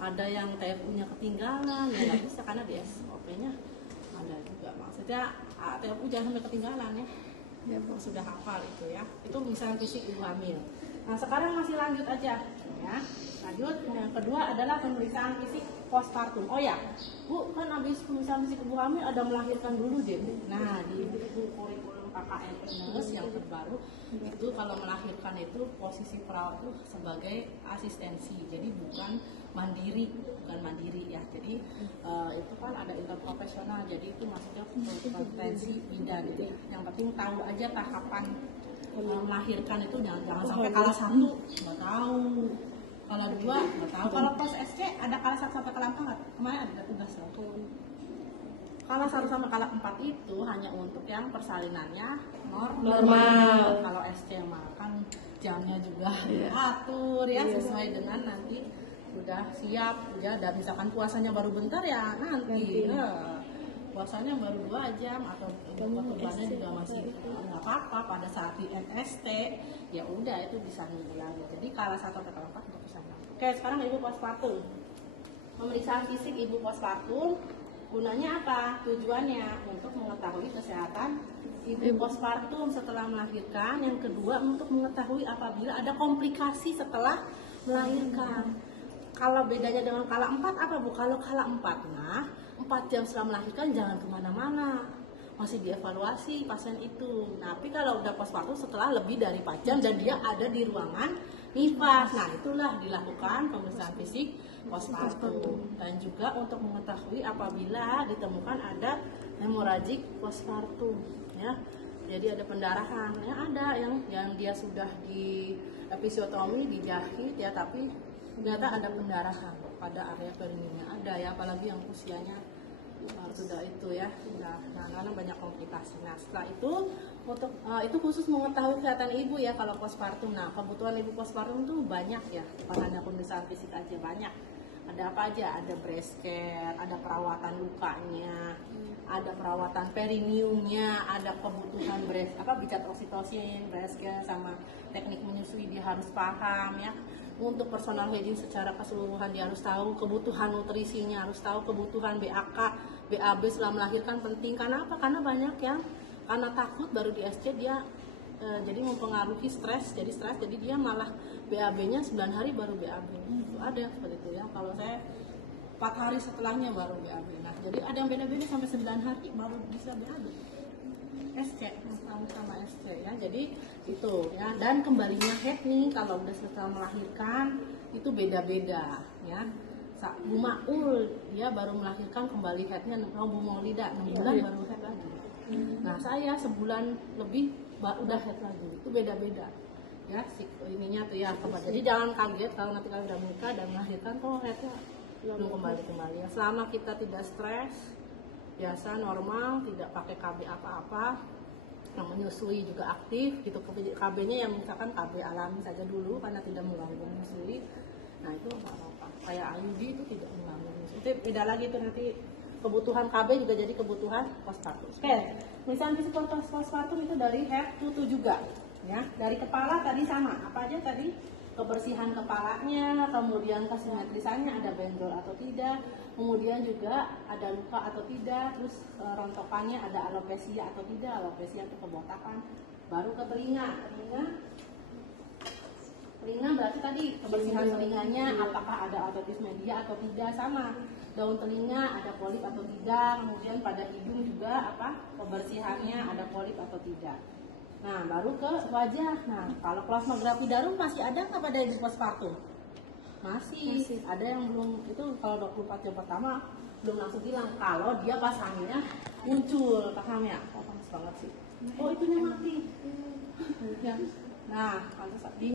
ada yang TFU-nya ketinggalan, ya nggak bisa karena di SOP-nya ada juga. Maksudnya TFU jangan sampai ketinggalan ya. Ya sudah hafal itu ya. Itu misalnya fisik ibu hamil. Nah sekarang masih lanjut aja ya. Lanjut, yang kedua adalah pemeriksaan fisik postpartum. Oh ya, Bu, kan habis pemeriksaan fisik ibu hamil ada melahirkan dulu deh, Bu. Nah, di buku kurikulum KKN Nurse yang terbaru itu kalau melahirkan itu posisi perawat itu sebagai asistensi, jadi bukan mandiri ya. Jadi itu kan ada interprofesional, jadi itu maksudnya kompetensi bidan. Jadi yang penting tahu aja tahapan melahirkan itu, jangan sampai kalah satu nggak tahu, kalau dua nggak tahu. Kalau pas SC ada kalah 1 sampai kalah 4 nggak? Kemarin ada tugas loh. Kalah 1 sampai kalah 4 itu hanya untuk yang persalinannya normal. Kalau SC mah kan jamnya juga diatur ya sesuai dengan nanti udah siap ya. Dan misalkan puasanya baru bentar ya nanti puasanya baru 2 jam atau pertumbuhannya juga masih nggak apa-apa. Pada saat di NST ya udah itu bisa nunggu lagi. Jadi kalah 1 sampai kalah 4 untuk kesana. Oke, sekarang ibu postpartum. Pemeriksaan fisik ibu postpartum gunanya apa? Tujuannya untuk mengetahui kesehatan ibu postpartum setelah melahirkan. Yang kedua untuk mengetahui apabila ada komplikasi setelah melahirkan. Kalau bedanya dengan kala 4 apa Bu? Kalau kala 4, nah 4 jam setelah melahirkan jangan kemana-mana, masih dievaluasi pasien itu. Tapi kalau udah postpartum setelah lebih dari 4 jam dan dia ada di ruangan nifas, nah itulah dilakukan pemeriksaan fisik postpartum. Dan juga untuk mengetahui apabila ditemukan ada hemoragik postpartum ya. Jadi ada pendarahan ya, ada yang dia sudah di episiotomi, dijahit ya, tapi ternyata ada pendarahan pada area perineumnya ada ya, apalagi yang usianya sudah itu ya, karena banyak komplikasi. Nah setelah itu untuk itu khusus mengetahui kesehatan ibu ya kalau postpartum. Nah kebutuhan ibu postpartum itu banyak ya, bukan hanya pemeriksaan fisik aja, banyak. Ada apa aja? Ada breast care, ada perawatan lukanya, ada perawatan perineumnya, ada kebutuhan bicat oksitosin, breast care, sama teknik menyusui dia harus paham ya. Untuk personal hygiene secara keseluruhan dia harus tahu, kebutuhan nutrisinya harus tahu, kebutuhan BAK, BAB setelah melahirkan penting. Karena apa? Karena banyak yang karena takut baru di SC dia jadi mempengaruhi stres, jadi dia malah BAB-nya 9 hari baru BAB. Itu ada seperti itu ya. Kalau saya 4 hari setelahnya baru BAB. Nah, jadi ada yang beda-beda sampai 9 hari baru bisa BAB. SC sama SC ya, jadi itu ya. Dan kembalinya head nih kalau udah setelah melahirkan itu beda-beda ya. Bu Maul dia baru melahirkan kembali headnya, Bu Maulida 6 bulan baru head lagi. Nah saya sebulan lebih udah head lagi, itu beda-beda ya ininya tuh ya. Jadi jangan kaget kalau nanti kalian udah menikah dan melahirkan kok headnya belum kembali ya. Selama kita tidak stres, biasa normal, tidak pakai KB apa-apa, yang menyusui juga aktif gitu, KB-nya yang misalkan KB alami saja dulu karena tidak mengganggu menyusui. Nah itu apa-apa, kayak IUD itu tidak mengganggu menyusui. Itu beda lagi itu, nanti kebutuhan KB juga jadi kebutuhan postpartum. Oke, misalnya fisik postpartum itu dari head to toe juga ya. Dari kepala tadi sama, apa aja tadi? Kebersihan kepalanya, kemudian kesimetrisannya ada benjol atau tidak, kemudian juga ada luka atau tidak, terus rontokannya ada alopecia atau tidak, alopecia itu kebotakan. Baru ke telinga berarti tadi kebersihan telinganya, apakah ada ototis media atau tidak, sama daun telinga ada polip atau tidak, kemudian pada hidung juga kebersihannya ada polip atau tidak. Nah baru ke wajah. Nah kalau plasmagrafi darum masih ada nggak pada ibu postpartum? Masih. Ada yang belum, itu kalau 24 jam pertama belum langsung hilang, kalau dia pas hamilnya muncul, paham ya? Oh panas banget sih. Oh itunya mati. Nah pantas